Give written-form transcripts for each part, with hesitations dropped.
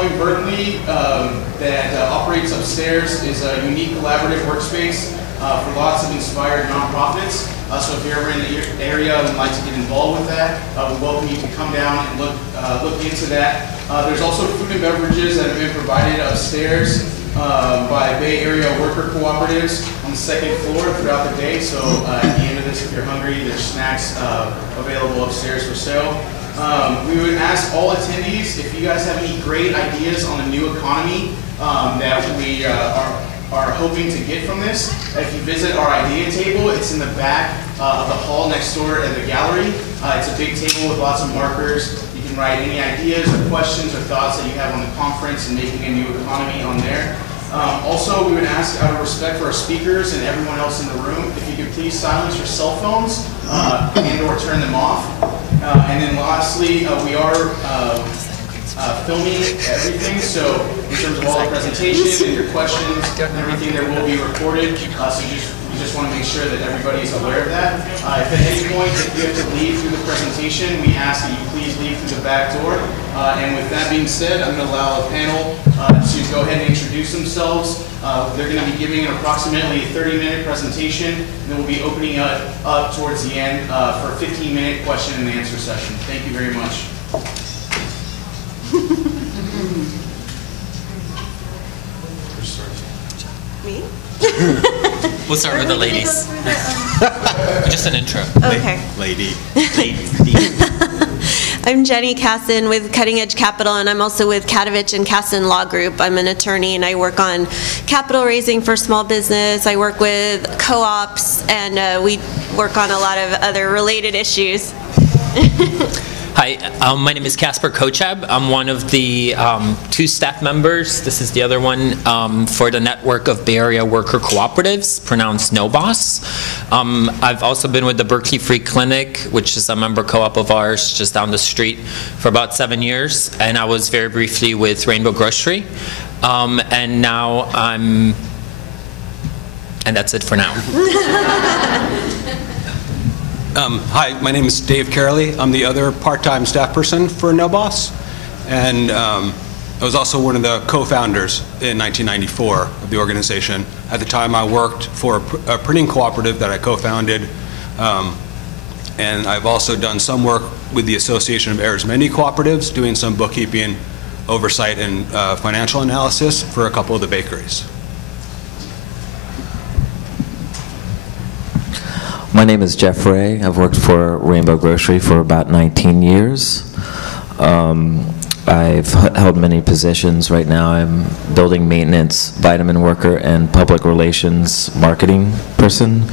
loving Berkeley that operates upstairs is a unique collaborative workspace for lots of inspired nonprofits. So if you're ever in the area and would like to get involved with that, we welcome you to come down and look into that. There's also food and beverages that have been provided upstairs by Bay Area Worker Cooperatives on the second floor throughout the day. So at the end of this, if you're hungry, there's snacks available upstairs for sale. We would ask all attendees if you guys have any great ideas on a new economy that we are hoping to get from this. If you visit our idea table, it's in the back of the hall next door at the gallery. It's a big table with lots of markers. You can write any ideas or questions or thoughts that you have on the conference and making a new economy on there. Also, we would ask, out of respect for our speakers and everyone else in the room, if you could please silence your cell phones and or turn them off. And then lastly, we are filming everything, so in terms of all the presentation and your questions and everything, there will be recorded. So we just want to make sure that everybody is aware of that. If at any point that you have to leave through the presentation, we ask that you please leave through the back door. And with that being said, I'm going to allow a panel to go ahead and introduce themselves. They're going to be giving an approximately 30-minute presentation, and then we'll be opening up towards the end for a 15-minute question and answer session. Thank you very much. Me? We'll start with the ladies. Just an intro. Okay. Lady. I'm Jenny Casson with Cutting Edge Capital, and I'm also with Katovich and Casson Law Group. I'm an attorney, and I work on capital raising for small business. I work with co-ops, and we work on a lot of other related issues. Hi, my name is Casper Kochab. I'm one of the 2 staff members. This is the other one for the network of Bay Area Worker Cooperatives, pronounced NOBOS. I've also been with the Berkeley Free Clinic, which is a member co-op of ours just down the street, for about 7 years. And I was very briefly with Rainbow Grocery. And now and that's it for now. Hi, my name is Dave Carley. I'm the other part-time staff person for NOBOS, and I was also one of the co-founders in 1994 of the organization. At the time, I worked for a printing cooperative that I co-founded, and I've also done some work with the Association of Arizmendi Cooperatives, doing some bookkeeping, oversight, and financial analysis for a couple of the bakeries. My name is Jeff Ray. I've worked for Rainbow Grocery for about 19 years. I've held many positions. Right now I'm building maintenance, vitamin worker, and public relations marketing person.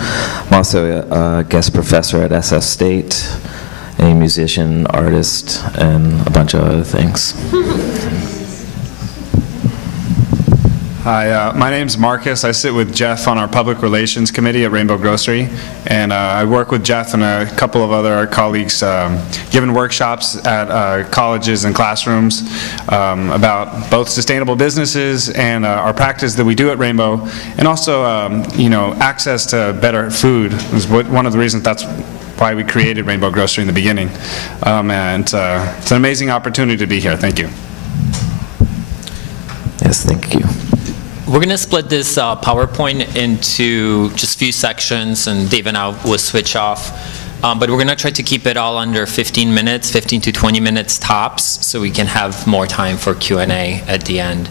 I'm also a guest professor at SF State, a musician, artist, and a bunch of other things. Hi, my name's Marcus. I sit with Jeff on our Public Relations Committee at Rainbow Grocery, and I work with Jeff and a couple of other colleagues giving workshops at colleges and classrooms about both sustainable businesses and our practice that we do at Rainbow, and also you know, access to better food is one of the reasons that's why we created Rainbow Grocery in the beginning. And it's an amazing opportunity to be here. Thank you. Yes, thank you. We're going to split this PowerPoint into just a few sections, and Dave and I will switch off. But we're going to try to keep it all under 15 minutes, 15 to 20 minutes tops, so we can have more time for Q&A at the end.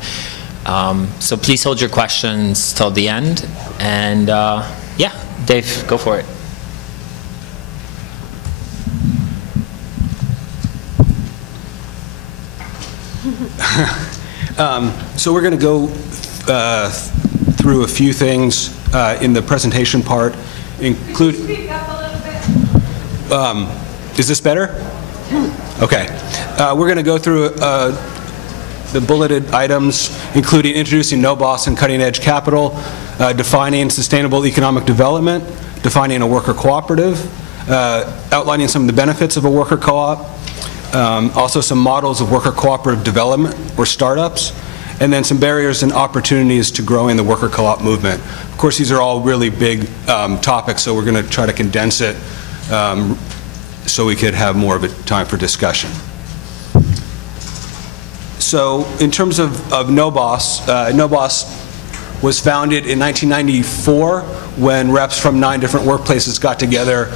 So please hold your questions till the end. And yeah, Dave, go for it. So we're going to go through a few things in the presentation part. Speak up a little bit. Is this better? Okay. We're going to go through the bulleted items, including introducing NOBOS and Cutting Edge Capital, defining sustainable economic development, defining a worker cooperative, outlining some of the benefits of a worker co-op, also some models of worker cooperative development or startups, and then some barriers and opportunities to growing the worker co-op movement. Of course, these are all really big topics, so we're going to try to condense it so we could have more of a time for discussion. So in terms of NoBoss, NoBoss was founded in 1994 when reps from 9 different workplaces got together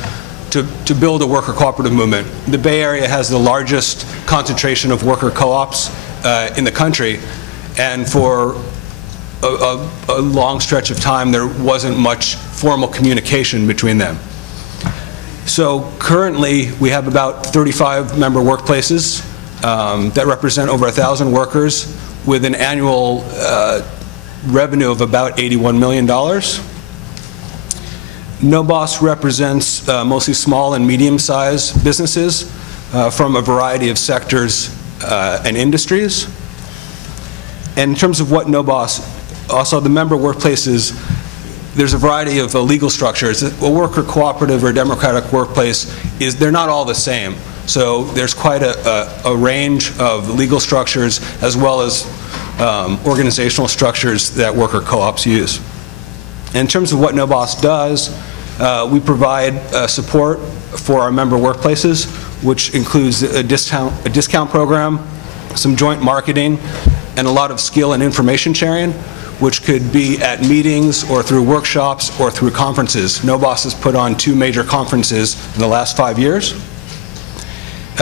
to build a worker cooperative movement. The Bay Area has the largest concentration of worker co-ops in the country, and for a long stretch of time there wasn't much formal communication between them. So currently we have about 35 member workplaces that represent over 1,000 workers with an annual revenue of about $81 million. NoBoss represents mostly small and medium-sized businesses from a variety of sectors and industries. And in terms of what NoBoss, also the member workplaces, there's a variety of legal structures. A worker cooperative or democratic workplace they're not all the same. So there's quite a range of legal structures as well as organizational structures that worker co-ops use. In terms of what NoBoss does, we provide support for our member workplaces, which includes a discount program, some joint marketing, and a lot of skill and information sharing, which could be at meetings or through workshops or through conferences. NoBoss has put on 2 major conferences in the last 5 years.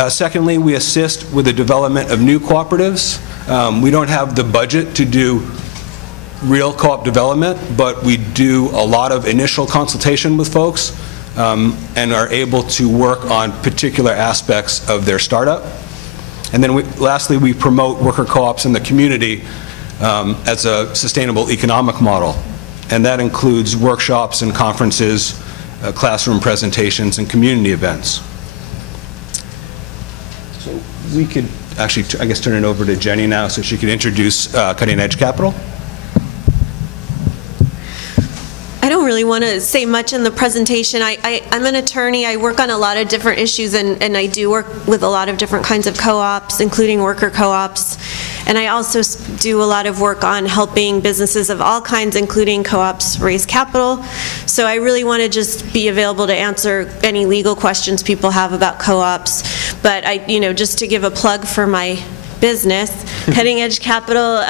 Secondly, we assist with the development of new cooperatives. We don't have the budget to do real co-op development, but we do a lot of initial consultation with folks and are able to work on particular aspects of their startup. And then lastly, we promote worker co-ops in the community as a sustainable economic model. And that includes workshops and conferences, classroom presentations, and community events. So we could actually, I guess, turn it over to Jenny now so she could introduce Cutting Edge Capital. I don't really want to say much in the presentation. I'm an attorney. I work on a lot of different issues, and I do work with a lot of different kinds of co-ops, including worker co-ops. And I also do a lot of work on helping businesses of all kinds, including co-ops, raise capital. So I really want to just be available to answer any legal questions people have about co-ops. But just to give a plug for my business, Cutting Edge Capital.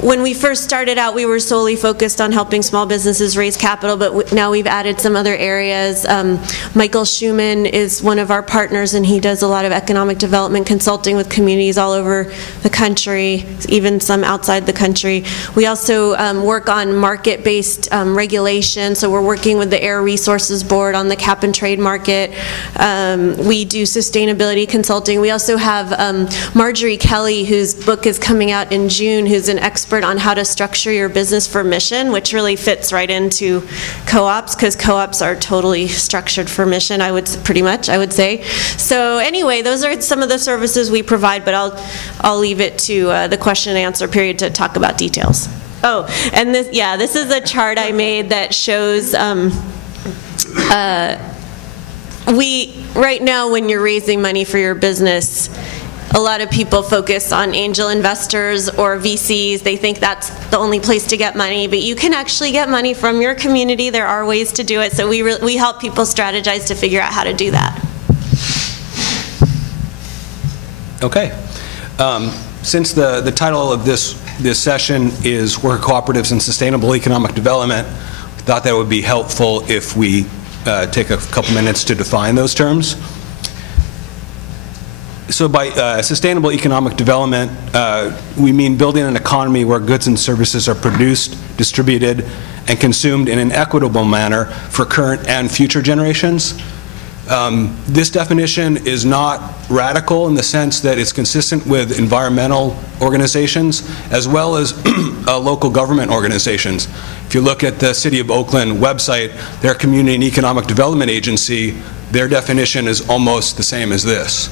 When we first started out, we were solely focused on helping small businesses raise capital, but now we've added some other areas. Michael Schumann is one of our partners, and he does a lot of economic development consulting with communities all over the country, even some outside the country. We also work on market-based regulation, so we're working with the Air Resources Board on the cap and trade market. We do sustainability consulting. We also have Marjorie Kelly, whose book is coming out in June, who's an expert on how to structure your business for mission, which really fits right into co-ops, because co-ops are totally structured for mission, I would say. So anyway, those are some of the services we provide, but I'll leave it to the question and answer period to talk about details. Oh, and this is a chart I made that shows right now when you're raising money for your business, a lot of people focus on angel investors or VCs. They think that's the only place to get money, but you can actually get money from your community. There are ways to do it, so we help people strategize to figure out how to do that. Okay. Since the title of this session is Worker Cooperatives and Sustainable Economic Development, we thought that would be helpful if we take a couple minutes to define those terms. So by sustainable economic development, we mean building an economy where goods and services are produced, distributed, and consumed in an equitable manner for current and future generations. This definition is not radical in the sense that it's consistent with environmental organizations as well as local government organizations. If you look at the City of Oakland website, their Community and Economic Development Agency, their definition is almost the same as this.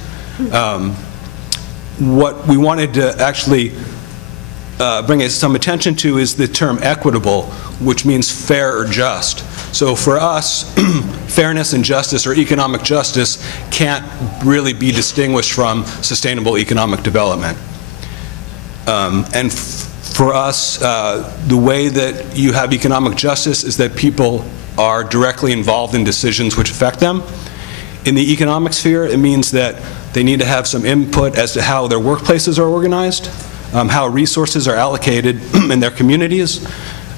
What we wanted to actually bring some attention to is the term equitable, which means fair or just. So for us, fairness and justice, or economic justice, can't really be distinguished from sustainable economic development. And for us, the way that you have economic justice is that people are directly involved in decisions which affect them. In the economic sphere, it means that They need to have some input as to how their workplaces are organized, how resources are allocated in their communities,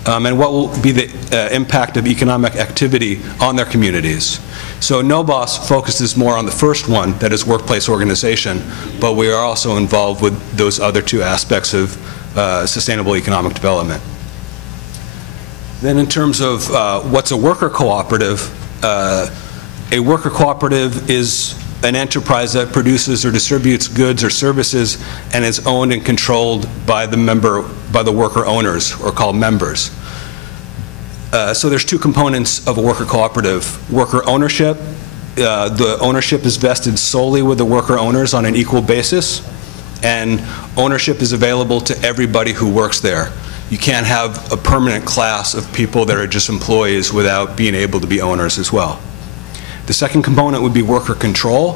and what will be the impact of economic activity on their communities. So NOBOS focuses more on the first one, that is workplace organization, but we are also involved with those other two aspects of sustainable economic development. Then in terms of what's a worker cooperative, a worker cooperative is an enterprise that produces or distributes goods or services and is owned and controlled by the worker owners, or called members. So there's two components of a worker cooperative. Worker ownership. The ownership is vested solely with the worker owners on an equal basis, and ownership is available to everybody who works there. You can't have a permanent class of people that are just employees without being able to be owners as well. The second component would be worker control,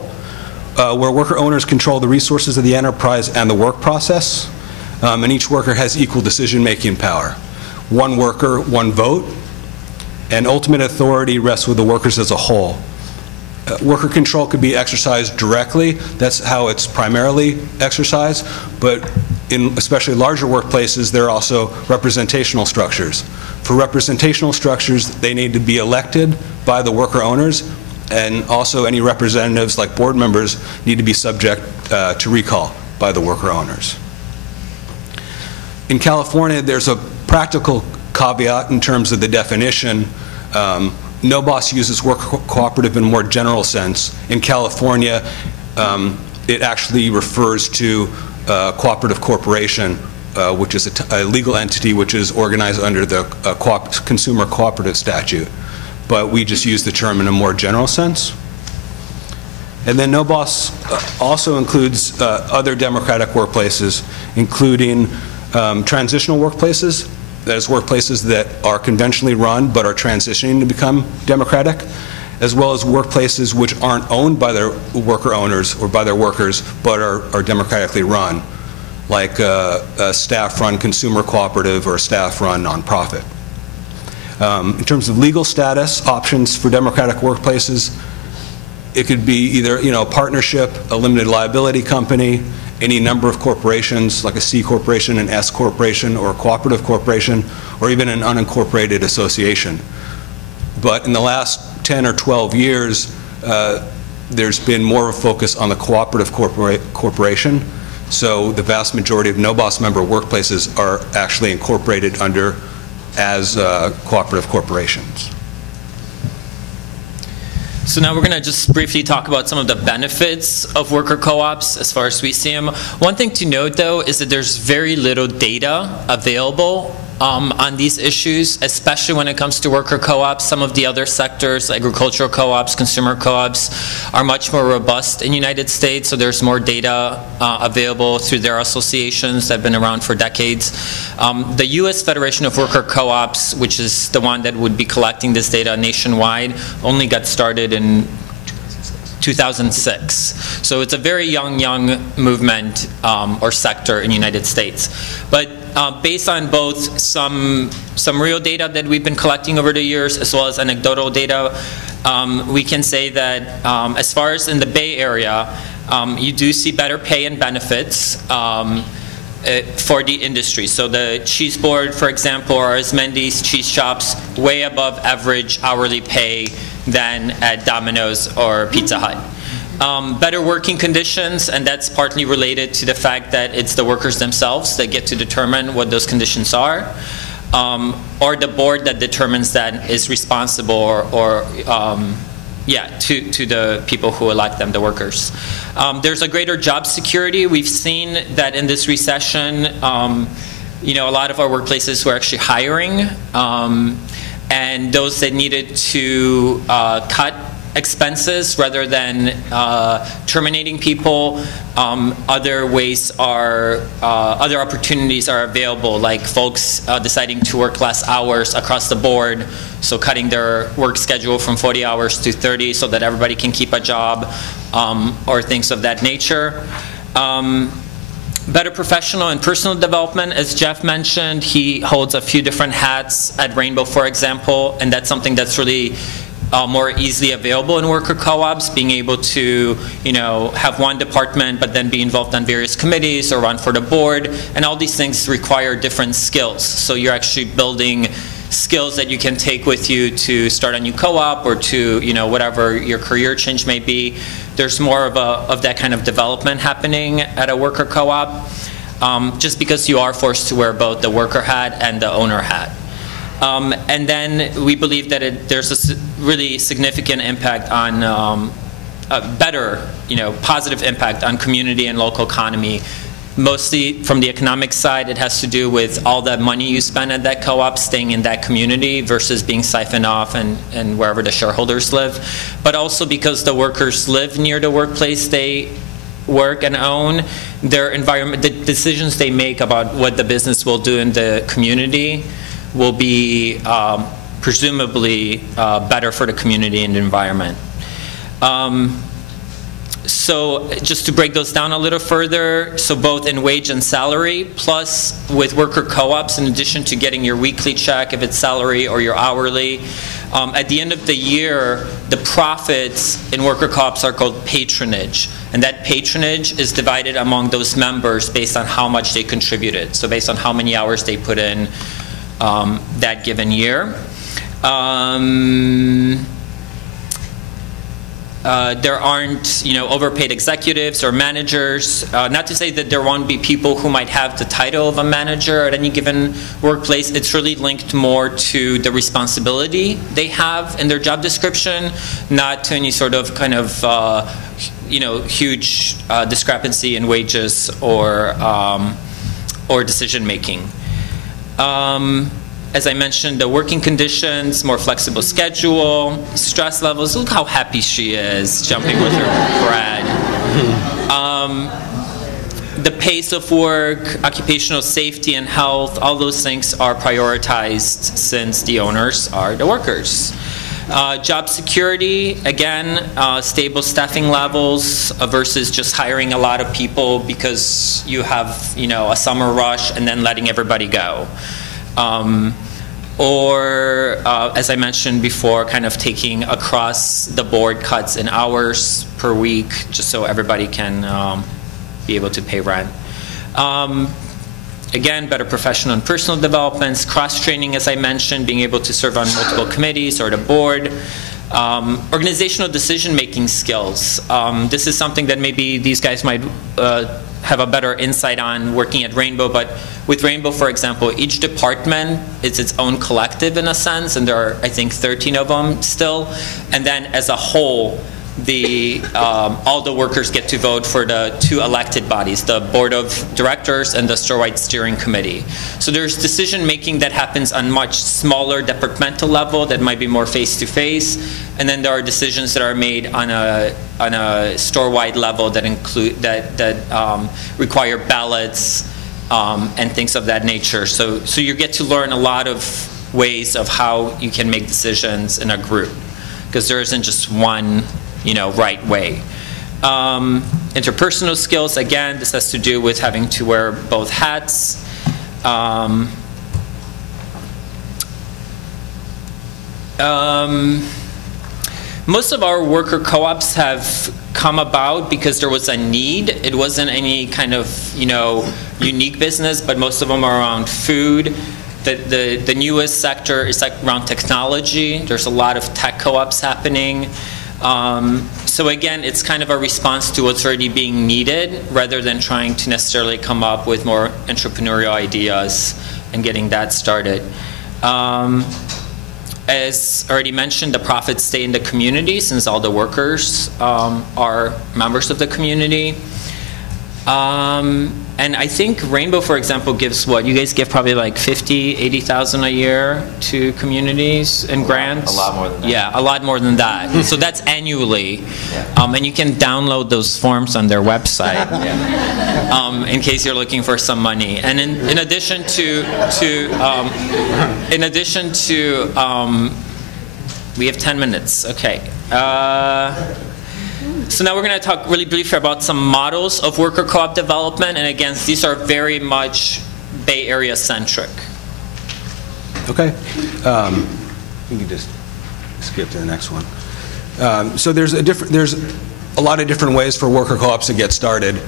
where worker owners control the resources of the enterprise and the work process, and each worker has equal decision-making power. One worker, one vote, and ultimate authority rests with the workers as a whole. Worker control could be exercised directly. That's how it's primarily exercised, but in especially larger workplaces, there are also representational structures. For representational structures, they need to be elected by the worker owners, and also any representatives like board members need to be subject to recall by the worker owners. In California, there's a practical caveat in terms of the definition. NOBOS uses worker cooperative in a more general sense. In California, it actually refers to cooperative corporation, which is a legal entity which is organized under the Consumer Cooperative Statute. But we just use the term in a more general sense. And then NOBOS also includes other democratic workplaces, including transitional workplaces. That is, workplaces that are conventionally run but are transitioning to become democratic, as well as workplaces which aren't owned by their worker owners or by their workers but are democratically run, like a staff-run consumer cooperative or a staff-run nonprofit. In terms of legal status, options for democratic workplaces, it could be either a partnership, a limited liability company, any number of corporations like a C corporation, an S corporation, or a cooperative corporation, or even an unincorporated association. But in the last 10 or 12 years, there's been more of a focus on the cooperative corporation. So the vast majority of NOBOS member workplaces are actually incorporated as cooperative corporations. So now we're going to just briefly talk about some of the benefits of worker co-ops as far as we see them. One thing to note, though, is that there's very little data available on these issues, especially when it comes to worker co-ops. Some of the other sectors, agricultural co-ops, consumer co-ops, are much more robust in the United States, so there's more data available through their associations that have been around for decades. The U.S. Federation of Worker Co-ops, which is the one that would be collecting this data nationwide, only got started in 2006. So it's a very young movement or sector in the United States. But based on both some real data that we've been collecting over the years as well as anecdotal data, we can say that as far as in the Bay Area, you do see better pay and benefits for the industry. So the cheese board, for example, or Asmendi's cheese shops, way above average hourly pay than at Domino's or Pizza Hut. Better working conditions, and that's partly related to the fact that it's the workers themselves that get to determine what those conditions are, or the board that determines that is responsible to the people who elect them, the workers. There's a greater job security. We've seen that in this recession, a lot of our workplaces were actually hiring, and those that needed to cut expenses rather than terminating people, other opportunities are available, like folks deciding to work less hours across the board, so cutting their work schedule from 40 hours to 30 so that everybody can keep a job, or things of that nature. Better professional and personal development, as Jeff mentioned. He holds a few different hats at Rainbow, for example, and that's something that's really more easily available in worker co-ops, being able to, have one department but then be involved on various committees or run for the board, and all these things require different skills. So you're actually building skills that you can take with you to start a new co-op or to, whatever your career change may be. There's more of that kind of development happening at a worker co-op, just because you are forced to wear both the worker hat and the owner hat. And then we believe that there's a really significant impact on a better, positive impact on community and local economy. Mostly from the economic side, it has to do with all the money you spend at that co-op staying in that community versus being siphoned off and wherever the shareholders live. But also because the workers live near the workplace they work and own, their environment, the decisions they make about what the business will do in the community will be presumably better for the community and the environment. So just to break those down a little further, so both in wage and salary, plus with worker co-ops, in addition to getting your weekly check if it's salary or your hourly, at the end of the year, the profits in worker co-ops are called patronage. And that patronage is divided among those members based on how much they contributed. So based on how many hours they put in that given year. There aren't, overpaid executives or managers. Not to say that there won't be people who might have the title of a manager at any given workplace. It's really linked more to the responsibility they have in their job description, not to any sort of kind of, huge discrepancy in wages or decision making. As I mentioned, the working conditions, more flexible schedule, stress levels. Look how happy she is, jumping with her bread. The pace of work, occupational safety and health, all those things are prioritized since the owners are the workers. Job security, again, stable staffing levels versus just hiring a lot of people because you have, a summer rush and then letting everybody go. Or, as I mentioned before, kind of taking across-the-board cuts in hours per week just so everybody can be able to pay rent. Again, better professional and personal developments, cross-training, as I mentioned, being able to serve on multiple committees or the board. Organizational decision-making skills. This is something that maybe these guys might have a better insight on working at Rainbow, but with Rainbow, for example, each department is its own collective in a sense, and there are, I think, 13 of them still. And then as a whole, all the workers get to vote for the two elected bodies, the board of directors and the store-wide steering committee. So there's decision making that happens on much smaller departmental level that might be more face-to-face, and then there are decisions that are made on a store-wide level that require ballots and things of that nature. So you get to learn a lot of ways of how you can make decisions in a group, because there isn't just one right way. Interpersonal skills, again, this has to do with having to wear both hats. Most of our worker co-ops have come about because there was a need. It wasn't any kind of unique business, but most of them are around food. The newest sector is around technology. There's a lot of tech co-ops happening. So again, it's kind of a response to what's already being needed rather than trying to necessarily come up with more entrepreneurial ideas and getting that started. As already mentioned, the profits stay in the community since all the workers are members of the community. And I think Rainbow, for example, gives what? You guys give probably like 50, 80,000 a year to communities and grants? A lot more than that. Yeah, a lot more than that. So that's annually. And you can download those forms on their website in case you're looking for some money. And in addition to we have 10 minutes. Okay. So now we're going to talk really briefly about some models of worker co-op development, and again, these are very much Bay Area centric. Okay. You can just skip to the next one. So there's a lot of different ways for worker co-ops to get started,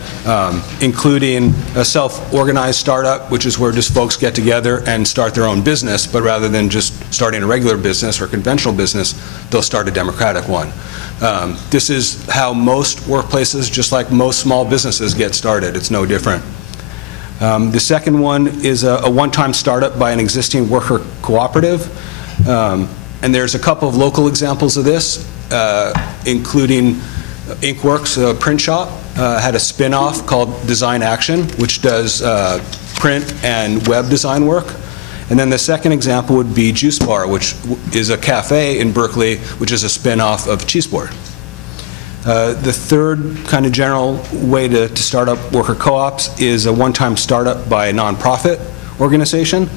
including a self-organized startup, which is where just folks get together and start their own business, but rather than just starting a regular business or conventional business, they'll start a democratic one. This is how most workplaces, just like most small businesses, get started. It's no different. The second one is a one-time startup by an existing worker cooperative. And there's a couple of local examples of this, including Inkworks, a print shop, had a spin-off called Design Action, which does print and web design work. And then the second example would be Juice Bar, which is a cafe in Berkeley, which is a spin-off of Cheeseboard. The third kind of general way to start up worker co-ops is a one-time startup by a nonprofit organization.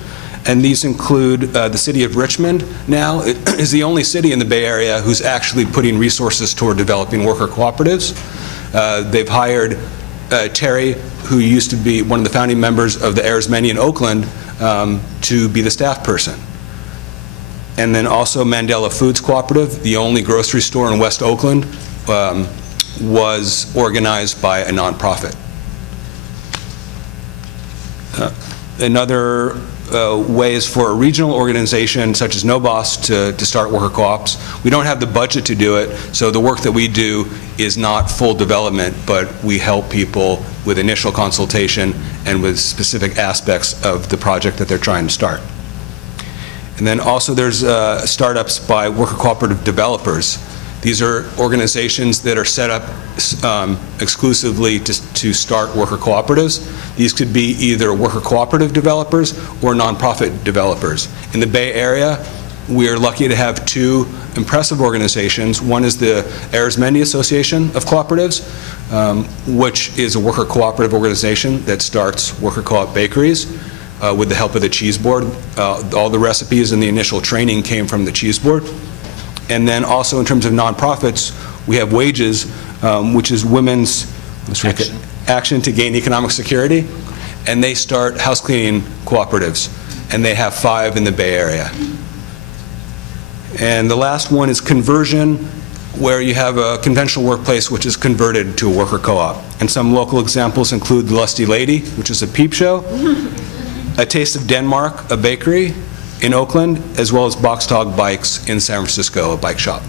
And these include the city of Richmond now. It is the only city in the Bay Area who's actually putting resources toward developing worker cooperatives. They've hired Terry, who used to be one of the founding members of the Ayers Many in Oakland, to be the staff person. And then also Mandela Foods Cooperative, the only grocery store in West Oakland, was organized by a nonprofit. Another way is for a regional organization such as No Boss to start worker co-ops. We don't have the budget to do it, so the work that we do is not full development, but we help people with initial consultation and with specific aspects of the project that they're trying to start. And then also there's startups by worker cooperative developers. These are organizations that are set up exclusively to start worker cooperatives. These could be either worker cooperative developers or nonprofit developers. In the Bay Area, we are lucky to have two impressive organizations. One is the Ayers Many Association of Cooperatives, which is a worker cooperative organization that starts worker co-op bakeries with the help of the Cheese Board. All the recipes and the initial training came from the Cheese Board. And then also in terms of nonprofits, we have Wages, which is women's action to gain economic security, and they start house cleaning cooperatives, and they have 5 in the Bay Area. And the last one is Conversion, where you have a conventional workplace which is converted to a worker co-op. And some local examples include The Lusty Lady, which is a peep show, A Taste of Denmark, a bakery in Oakland, as well as Box Dog Bikes in San Francisco, a bike shop.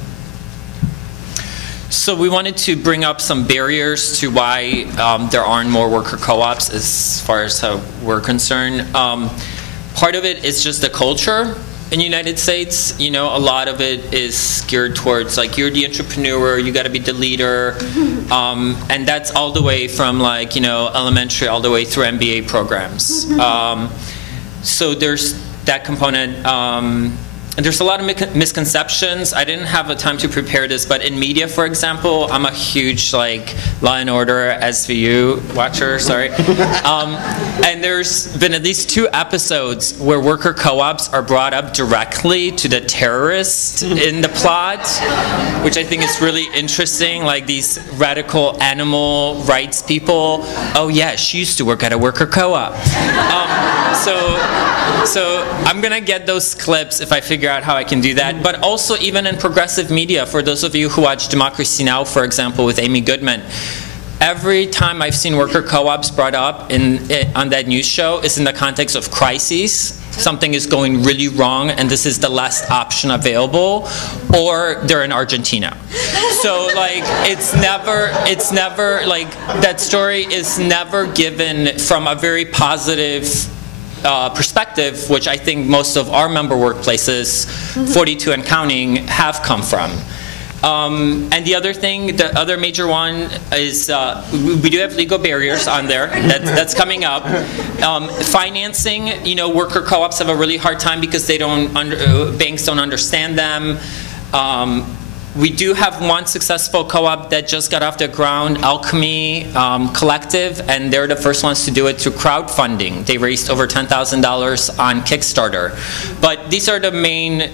So we wanted to bring up some barriers to why there aren't more worker co-ops as far as how we're concerned. Part of it is just the culture in the United States. You know, a lot of it is geared towards, like, you're the entrepreneur, you got to be the leader, and that's all the way from, like, you know, elementary all the way through MBA programs. So there's that component. There's a lot of misconceptions. I didn't have the time to prepare this, but in media, for example, I'm a huge, like, Law and Order SVU watcher, sorry. And there's been at least 2 episodes where worker co-ops are brought up directly to the terrorist in the plot, which I think is really interesting, like these radical animal rights people. Oh yeah, she used to work at a worker co-op. So I'm gonna get those clips if I figure out how I can do that. But also even in progressive media, for those of you who watch Democracy Now!, for example, with Amy Goodman, every time I've seen worker co-ops brought up on that news show is in the context of crises. Something is going really wrong and this is the last option available, or they're in Argentina. So, like, it's never like, that story is never given from a very positive perspective, which I think most of our member workplaces, 42 and counting, have come from. And the other thing, the other major one is we do have legal barriers on there. That's coming up. Financing, you know, worker co-ops have a really hard time because they don't banks don't understand them. We do have one successful co-op that just got off the ground, Alchemy Collective, and they're the first ones to do it through crowdfunding. They raised over $10,000 on Kickstarter. But these are the main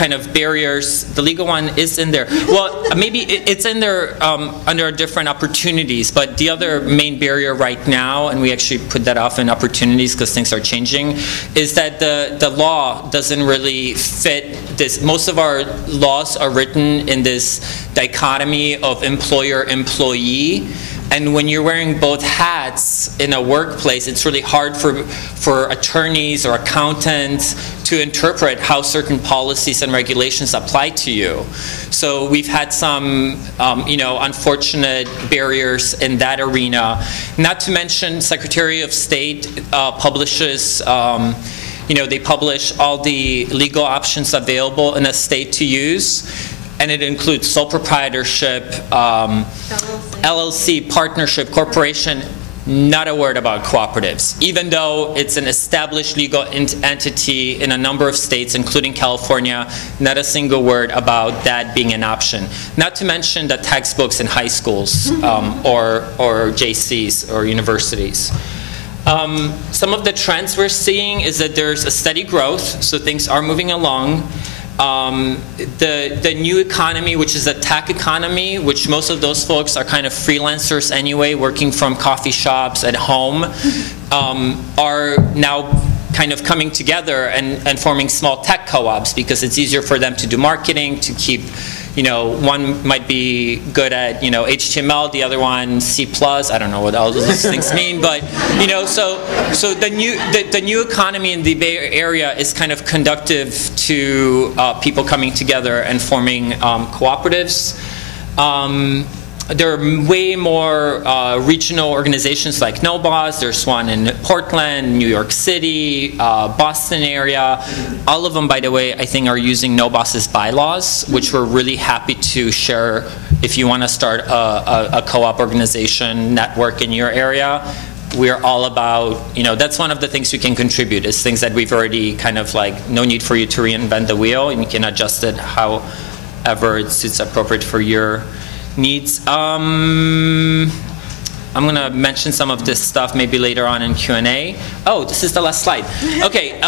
kind of barriers. The legal one is in there. Well, maybe it's in there under different opportunities, but the other main barrier right now, and we actually put that off in opportunities because things are changing, is that the law doesn't really fit this. Most of our laws are written in this dichotomy of employer-employee. And when you're wearing both hats in a workplace, it's really hard for attorneys or accountants to interpret how certain policies and regulations apply to you. So we've had some, unfortunate barriers in that arena. Not to mention, Secretary of State publishes, they publish all the legal options available in a state to use. And it includes sole proprietorship, LLC, partnership, corporation, not a word about cooperatives, even though it's an established legal entity in a number of states, including California, not a single word about that being an option. Not to mention the textbooks in high schools or JCs or universities. Some of the trends we're seeing is that there's a steady growth, so things are moving along. The new economy, which is a tech economy, which most of those folks are kind of freelancers anyway, working from coffee shops at home, are now kind of coming together and forming small tech co-ops because it's easier for them to do marketing, to keep, one might be good at, HTML, the other one C+, I don't know what all those things mean, but, so the new economy in the Bay Area is kind of conducive to people coming together and forming cooperatives. There are way more regional organizations like No Boss. There's one in Portland, New York City, Boston area. All of them, by the way, I think are using No Boss's bylaws, which we're really happy to share if you want to start a co-op organization network in your area. We're all about, that's one of the things we can contribute, is things that we've already kind of like, no need for you to reinvent the wheel, and you can adjust it however it's appropriate for your needs. I'm going to mention some of this stuff maybe later on in Q&A. Oh, this is the last slide. Okay,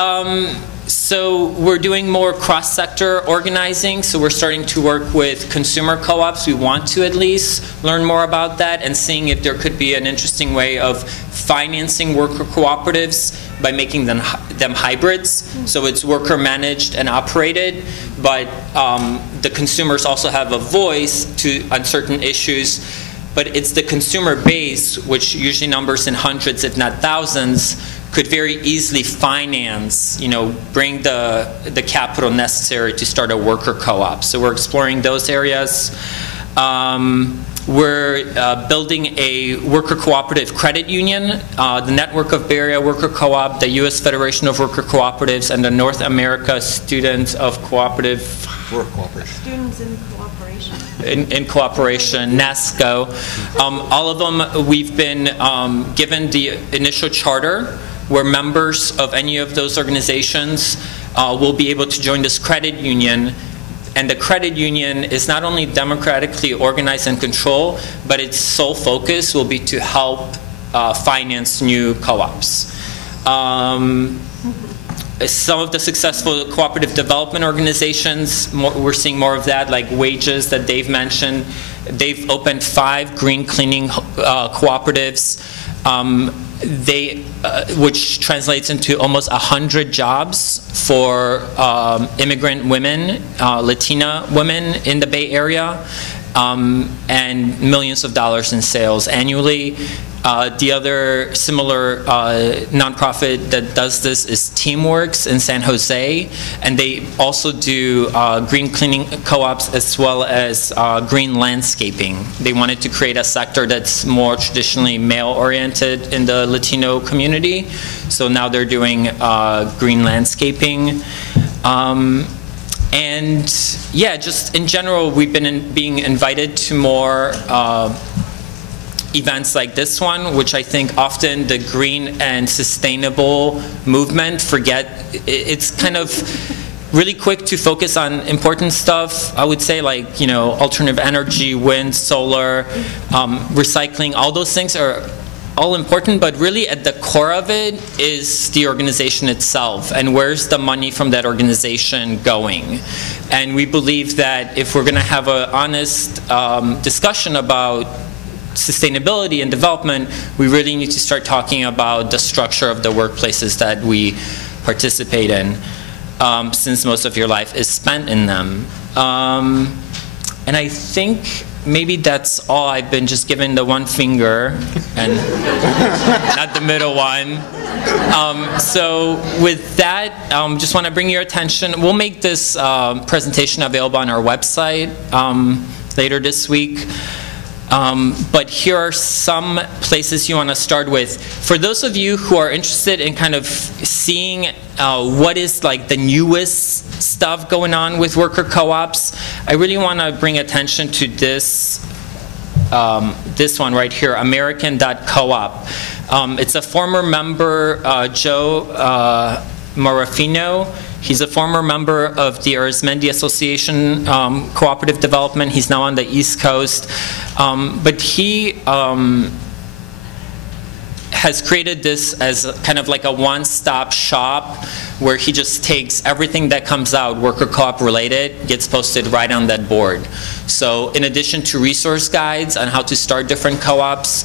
so we're doing more cross-sector organizing. So we're starting to work with consumer co-ops. We want to at least learn more about that and seeing if there could be an interesting way of financing worker cooperatives by making them hybrids. So it's worker managed and operated, but the consumers also have a voice on certain issues. But it's the consumer base, which usually numbers in hundreds, if not thousands, could very easily finance, bring the capital necessary to start a worker co-op. So we're exploring those areas. We're building a worker cooperative credit union, the Network of Bay Area Worker Co-op, the U.S. Federation of Worker Cooperatives, and the North America Students of Cooperative Work Cooperation. Students in Cooperation. In cooperation, NASCO. All of them, we've been given the initial charter where members of any of those organizations will be able to join this credit union. And the credit union is not only democratically organized and controlled, but its sole focus will be to help finance new co-ops. Some of the successful cooperative development organizations, we're seeing more of that, like Wages that Dave mentioned. They've opened 5 green cleaning cooperatives, which translates into almost 100 jobs for immigrant women, Latina women in the Bay Area, and millions of dollars in sales annually. The other similar nonprofit that does this is Teamworks in San Jose, and they also do green cleaning co-ops as well as green landscaping. They wanted to create a sector that's more traditionally male-oriented in the Latino community, so now they're doing green landscaping. And yeah, just in general, we've been being invited to more events like this one, which I think often the green and sustainable movement forget. It's kind of really quick to focus on important stuff. I would say, like, alternative energy, wind, solar, recycling, all those things are all important, but really at the core of it is the organization itself, and where's the money from that organization going. And we believe that if we're going to have an honest discussion about sustainability and development, we really need to start talking about the structure of the workplaces that we participate in, since most of your life is spent in them. And I think maybe that's all. I've been just given the one finger and not the middle one. So with that, just want to bring your attention. We'll make this presentation available on our website later this week. But here are some places you want to start with. For those of you who are interested in kind of seeing what is like the newest stuff going on with worker co-ops, I really want to bring attention to this this one right here, American.coop. It's a former member, Joe Morafino. He's a former member of the Arizmendi Association Cooperative Development. He's now on the East Coast. But he has created this as kind of like a one-stop shop where he just takes everything that comes out worker co-op related, gets posted right on that board. So in addition to resource guides on how to start different co-ops,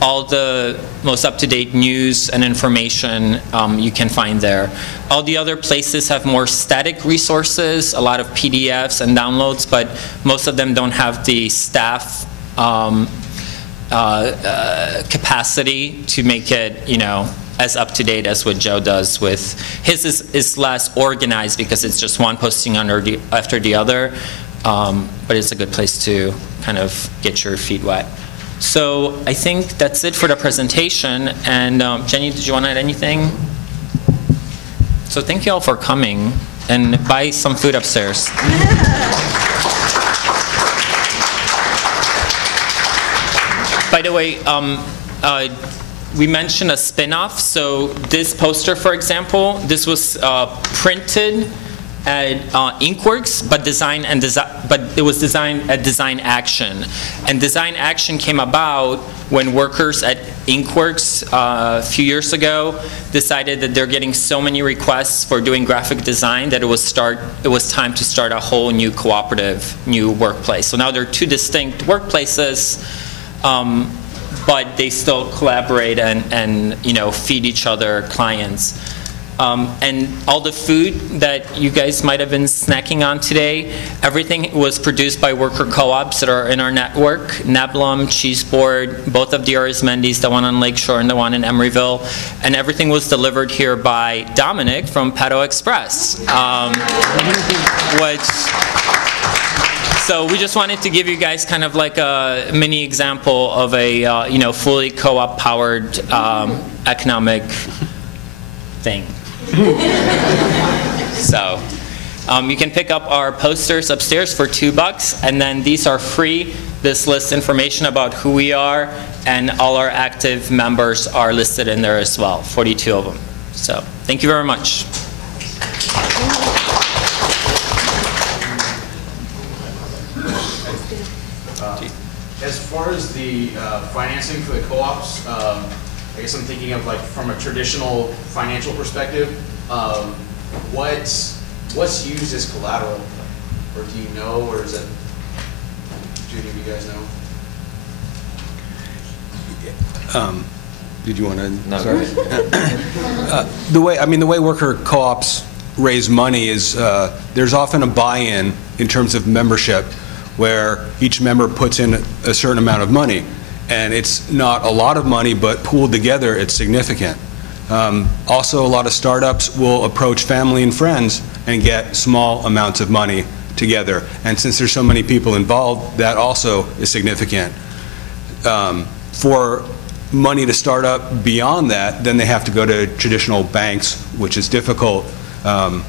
all the most up-to-date news and information you can find there. All the other places have more static resources, a lot of PDFs and downloads, but most of them don't have the staff capacity to make it, you know, as up-to-date as what Joe does with his. Is less organized because it's just one posting after the other, but it's a good place to kind of get your feet wet. So I think that's it for the presentation. And Jenny, did you want to add anything? So thank you all for coming, and buy some food upstairs. By the way, we mentioned a spin-off. So this poster, for example, this was printed at Inkworks, but it was designed at Design Action. And Design Action came about when workers at Inkworks a few years ago decided that they're getting so many requests for doing graphic design that it was time to start a whole new cooperative, new workplace. So now there are two distinct workplaces, but they still collaborate and you know, feed each other clients. And all the food that you guys might have been snacking on today, everything was produced by worker co-ops that are in our network. Neblum, Cheeseboard, both of the Arizmendis, the one on Lakeshore and the one in Emeryville. And everything was delivered here by Dominic from Pedo Express. So we just wanted to give you guys kind of like a mini example of a you know, fully co-op powered economic thing. So you can pick up our posters upstairs for $2, and then these are free. This lists information about who we are, and all our active members are listed in there as well, 42 of them. So thank you very much. As far as the financing for the co-ops, I guess I'm thinking of like from a traditional financial perspective, what's used as collateral, or do you know, or is it? Do any of you guys know? Did you want to? No. Sorry. The way worker co-ops raise money is there's often a buy-in in terms of membership, where each member puts in a certain amount of money. And it's not a lot of money, but pooled together, it's significant. Also, a lot of startups will approach family and friends and get small amounts of money together. And since there's so many people involved, that also is significant. For money to start up beyond that, then they have to go to traditional banks, which is difficult to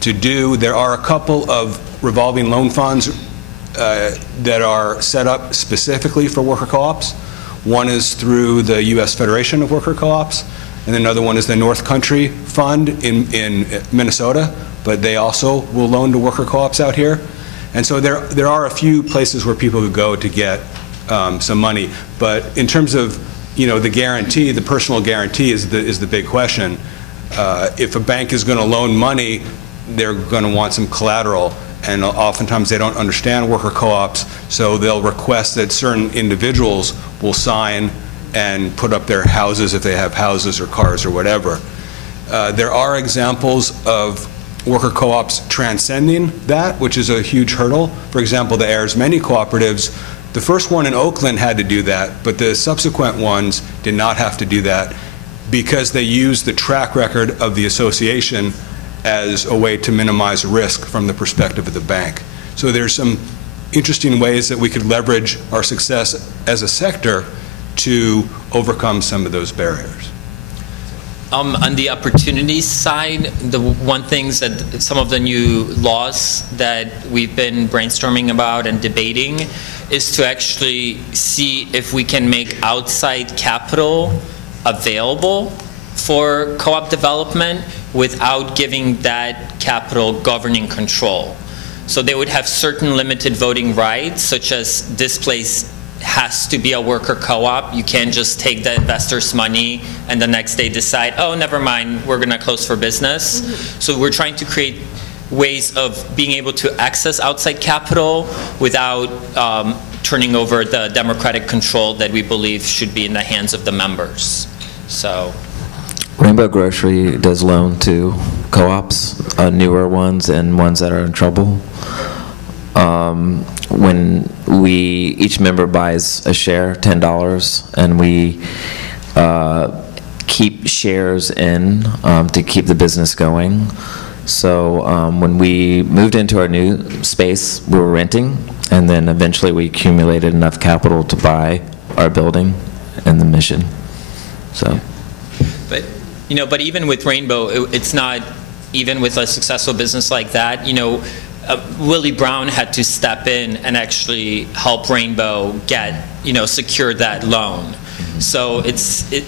do. There are a couple of revolving loan funds that are set up specifically for worker co-ops. One is through the U.S. Federation of Worker Co-ops, and another one is the North Country Fund in Minnesota, but they also will loan to worker co-ops out here. And so there are a few places where people could go to get some money. But in terms of the guarantee, the personal guarantee is the big question. If a bank is going to loan money, they're going to want some collateral, and oftentimes they don't understand worker co-ops, so they'll request that certain individuals will sign and put up their houses if they have houses or cars or whatever. There are examples of worker co-ops transcending that, which is a huge hurdle. For example, the Ayers Many cooperatives, the first one in Oakland had to do that, but the subsequent ones did not have to do that because they used the track record of the association as a way to minimize risk from the perspective of the bank. So there's some interesting ways that we could leverage our success as a sector to overcome some of those barriers. On the opportunities side, the one things that some of the new laws that we've been brainstorming about and debating is to actually see if we can make outside capital available for co-op development without giving that capital governing control. So they would have certain limited voting rights, such as this place has to be a worker co-op. You can't just take the investor's money and the next day decide, oh, never mind, we're going to close for business. So we're trying to create ways of being able to access outside capital without turning over the democratic control that we believe should be in the hands of the members. So. Rainbow Grocery does loan to co-ops, newer ones and ones that are in trouble. When each member buys a share, $10, and we keep shares in to keep the business going. So when we moved into our new space, we were renting, and then eventually we accumulated enough capital to buy our building and the mission. So. But even with Rainbow, it's not, even with a successful business like that, Willie Brown had to step in and actually help Rainbow get, secure that loan. So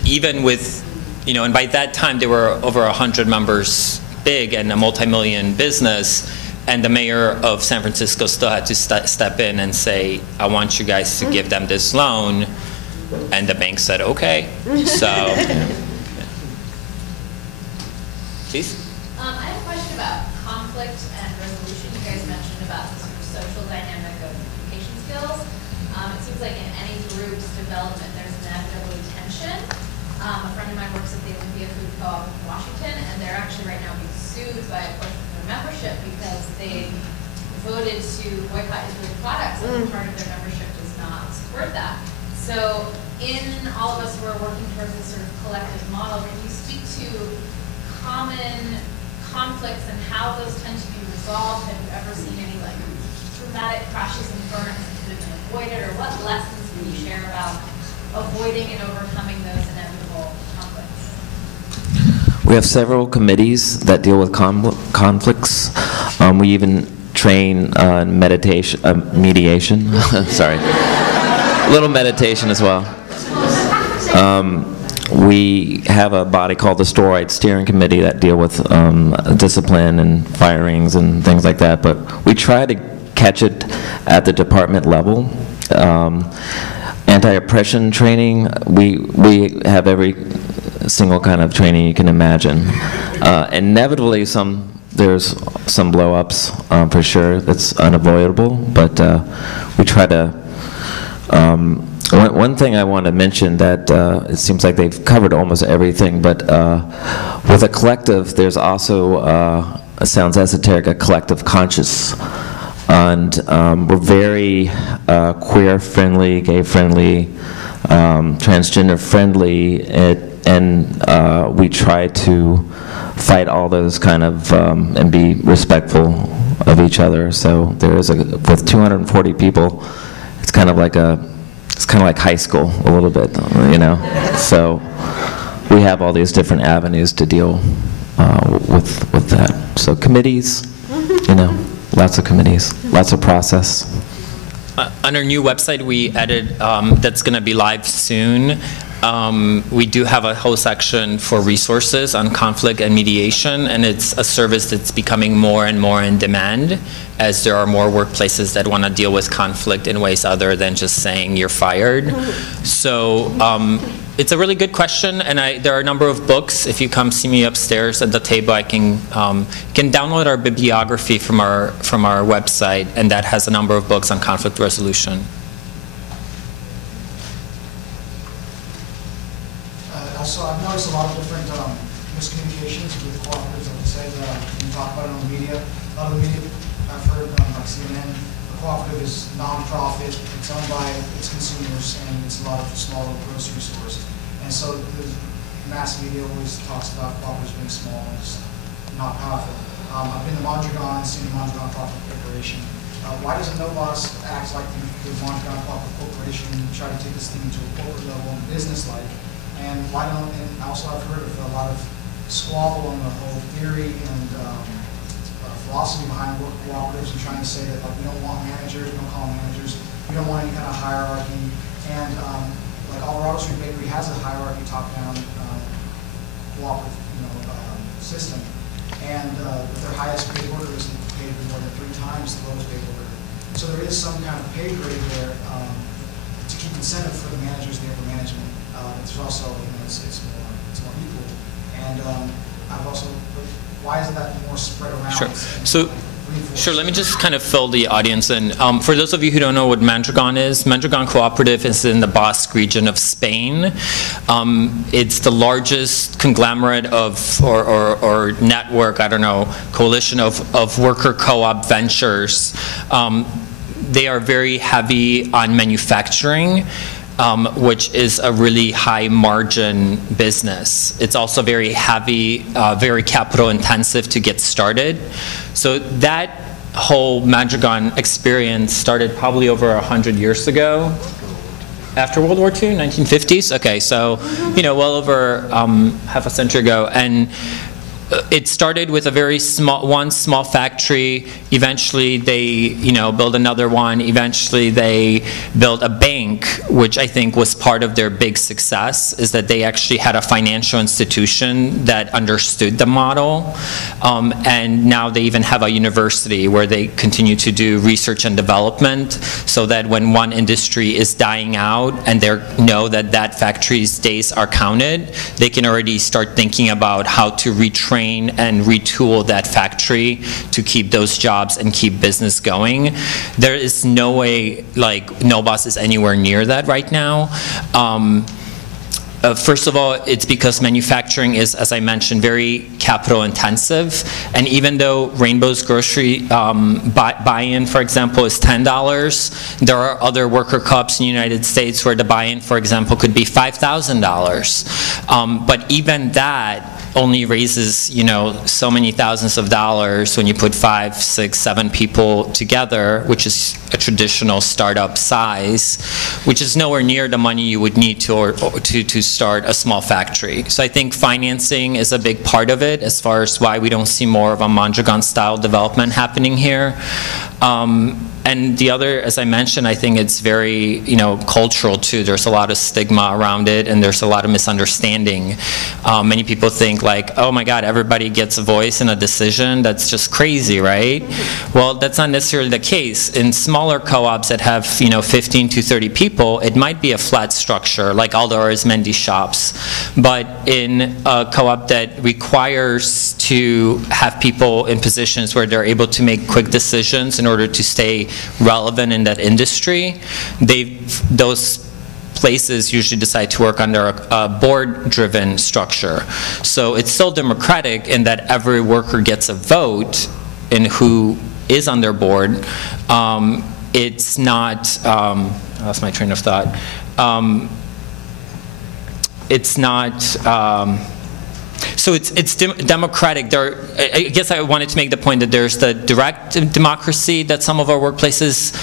even with, and by that time there were over 100 members big and a multi-million business, and the mayor of San Francisco still had to step in and say, I want you guys to give them this loan, and the bank said, okay. So. Please? I have a question about conflict and resolution. You guys mentioned about the sort of social dynamic of communication skills. It seems like in any group's development, there's inevitably tension. A friend of mine works at the Olympia Food Co-op in Washington, and they're actually right now being sued by a portion of their membership because they voted to boycott Israeli products, and part of their membership does not support that. So in all of us who are working towards this sort of collective model, can you speak to common conflicts and how those tend to be resolved? Have you ever seen any traumatic crashes and burns that could have been avoided, or what lessons can you share about avoiding and overcoming those inevitable conflicts? We have several committees that deal with conflicts. We even train mediation. Sorry, a little meditation as well. We have a body called the Store-Right Steering Committee that deal with discipline and firings and things like that, but we try to catch it at the department level. Anti-oppression training, we have every single kind of training you can imagine. Inevitably, there's some blow-ups for sure. That's unavoidable, but we try to. One thing I want to mention that it seems like they've covered almost everything, but with a collective, there's also, it sounds esoteric, a collective conscious. And we're very queer-friendly, gay-friendly, transgender-friendly, and we try to fight all those kind of, and be respectful of each other. So there is with 240 people, it's kind of like high school a little bit, So we have all these different avenues to deal with that. So committees, lots of committees, lots of process. On our new website we added, that's going to be live soon, We do have a whole section for resources on conflict and mediation, and it's a service that's becoming more and more in demand as there are more workplaces that want to deal with conflict in ways other than just saying you're fired. So it's a really good question, and there are a number of books. If you come see me upstairs at the table, I can download our bibliography from our website, and that has a number of books on conflict resolution. Also, I've noticed a lot of different miscommunications with cooperatives. Like I said, when you talk about it on the media, a lot of the media I've heard, like CNN, the cooperative is non-profit, it's owned by its consumers, and it's a lot of small grocery stores. And so the mass media always talks about cooperatives being small and just not powerful. I've been to Mondragon and seen the Mondragon Cooperative Corporation. Why doesn't NOBOS act like the Mondragon Cooperative Corporation and try to take this thing to a corporate level and business-like? And why don't, and also I've heard of a lot of squabble on the whole theory and philosophy behind work cooperatives and trying to say that like, we don't want managers, we don't call them managers, we don't want any kind of hierarchy. And like Alvarado Street Bakery has a hierarchy top-down cooperative system. And with their highest paid workers paid more than 3 times the lowest paid worker. So there is some kind of pay grade there to keep incentive for the managers, the upper management. There's also, it's more equal. And I've also, why isn't that more spread around? Sure. So, sure, let me just kind of fill the audience in. For those of you who don't know what Mondragon is, Mondragon Cooperative is in the Basque region of Spain. It's the largest conglomerate of, or network, I don't know, coalition of worker co-op ventures. They are very heavy on manufacturing. Which is a really high margin business. It's also very heavy, very capital intensive to get started. So that whole Mondragon experience started probably over 100 years ago. After World War II, 1950s? Okay, so, well over half a century ago. And it started with a very small factory. Eventually they, built another one. Eventually they built a bank, which I think was part of their big success, is that they actually had a financial institution that understood the model. And now they even have a university where they continue to do research and development so that when one industry is dying out and they know that that factory's days are counted, they can already start thinking about how to retrain and retool that factory to keep those jobs and keep business going. There is no way like NOBOS is anywhere near that right now. First of all, it's because manufacturing is, as I mentioned, very capital intensive. And even though Rainbow's grocery buy-in, for example, is $10, there are other worker co-ops in the United States where the buy-in, for example, could be $5,000. But even that only raises, so many thousands of dollars when you put 5, 6, 7 people together, which is a traditional startup size, which is nowhere near the money you would need to start a small factory. So I think financing is a big part of it as far as why we don't see more of a Mondragon-style development happening here. And the other, as I mentioned, I think it's very, cultural too. There's a lot of stigma around it, and there's a lot of misunderstanding. Many people think like, oh my God, everybody gets a voice in a decision. That's just crazy, right? Well, that's not necessarily the case. In smaller co-ops that have, 15 to 30 people, it might be a flat structure, like Aldora's Mendy shops. But in a co-op that requires to have people in positions where they're able to make quick decisions in order to stay relevant in that industry, those places usually decide to work under a board-driven structure. So it's still democratic in that every worker gets a vote in who is on their board. It's not, I lost my train of thought. It's not, so it's democratic. I guess I wanted to make the point that there's the direct democracy that some of our workplaces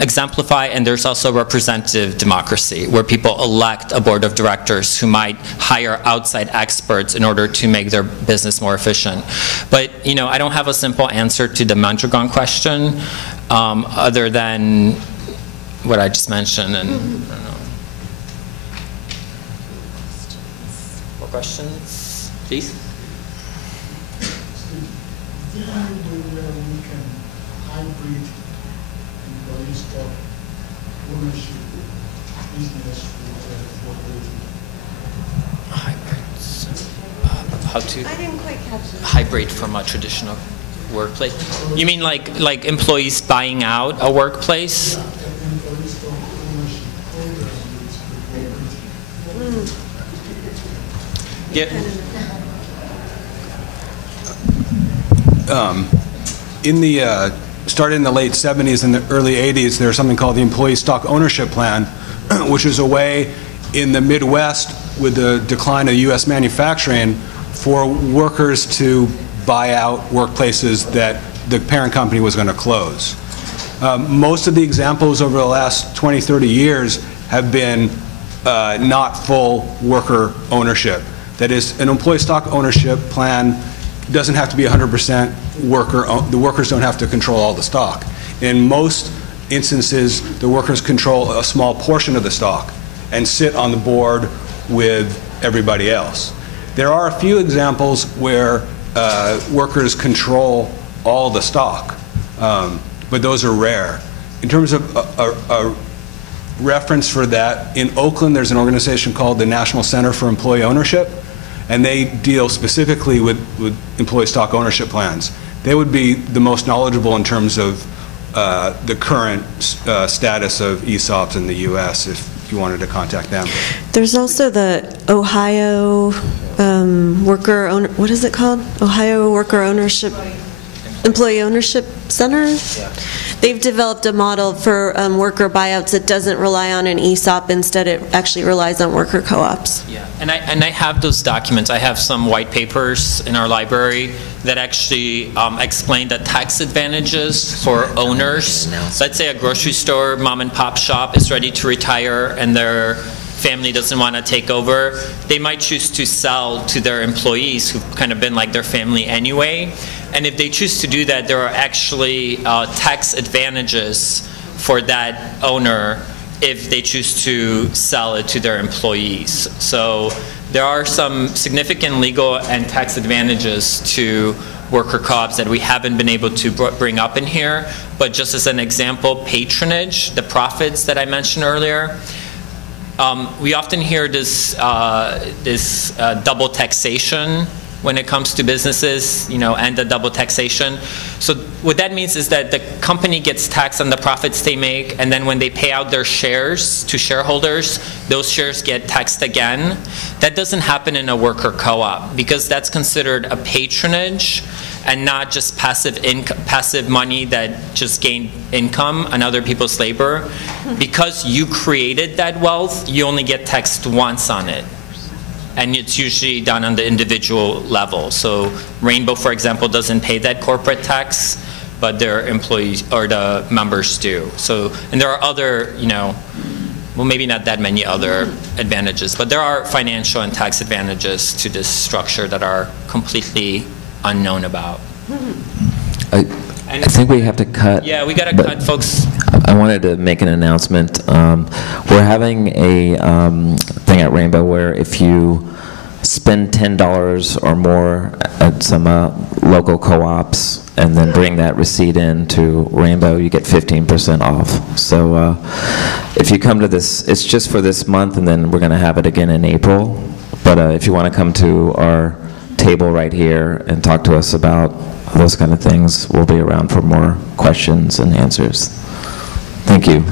exemplify, and there's also representative democracy, where people elect a board of directors who might hire outside experts in order to make their business more efficient. But I don't have a simple answer to the Mondragon question, other than what I just mentioned. And I don't know. questions, please? Is there any way where we can hybrid employee stock ownership business with cooperative? Hybrids. How to I didn't quite catch that. hybrid from a traditional workplace? You mean like employees buying out a workplace? Employee stock ownership program with cooperative. Yeah. In the, started in the late 70s and the early 80s, there was something called the Employee Stock Ownership Plan, which is a way in the Midwest with the decline of U.S. manufacturing for workers to buy out workplaces that the parent company was going to close. Most of the examples over the last 20, 30 years have been not full worker ownership. That is, an employee stock ownership plan doesn't have to be 100% worker, the workers don't have to control all the stock. In most instances, the workers control a small portion of the stock and sit on the board with everybody else. There are a few examples where workers control all the stock, but those are rare. In terms of a reference for that, in Oakland, there's an organization called the National Center for Employee Ownership, and they deal specifically with employee stock ownership plans. They would be the most knowledgeable in terms of the current status of ESOPs in the U.S. if you wanted to contact them. There's also the Ohio Worker Owner, what is it called? Ohio Worker Ownership, Employee Ownership Center? Yeah. They've developed a model for worker buyouts that doesn't rely on an ESOP. Instead, it actually relies on worker co-ops. Yeah, and I have those documents. I have some white papers in our library that actually explain the tax advantages for owners. Let's say a grocery store, mom and pop shop is ready to retire and their family doesn't want to take over. They might choose to sell to their employees who've kind of been like their family anyway. And if they choose to do that, there are actually tax advantages for that owner if they choose to sell it to their employees. So there are some significant legal and tax advantages to worker co-ops that we haven't been able to bring up in here. But just as an example, patronage, the profits that I mentioned earlier, we often hear this, double taxation when it comes to businesses, and the double taxation. So what that means is that the company gets taxed on the profits they make, and then when they pay out their shares to shareholders, those shares get taxed again. That doesn't happen in a worker co-op because that's considered a patronage and not just passive money that just gained income on other people's labor. Because you created that wealth, you only get taxed once on it. And it's usually done on the individual level. So Rainbow, for example, doesn't pay that corporate tax, but their employees or the members do. So, and there are other, well, maybe not that many other advantages, but there are financial and tax advantages to this structure that are completely unknown about. I think we have to cut. Yeah, we got to cut, folks. I wanted to make an announcement. We're having a thing at Rainbow where if you spend $10 or more at some local co-ops and then bring that receipt in to Rainbow, you get 15% off. So if you come to this, it's just for this month, and then we're going to have it again in April. But if you want to come to our table right here and talk to us about those kind of things, we'll be around for more questions and answers. Thank you.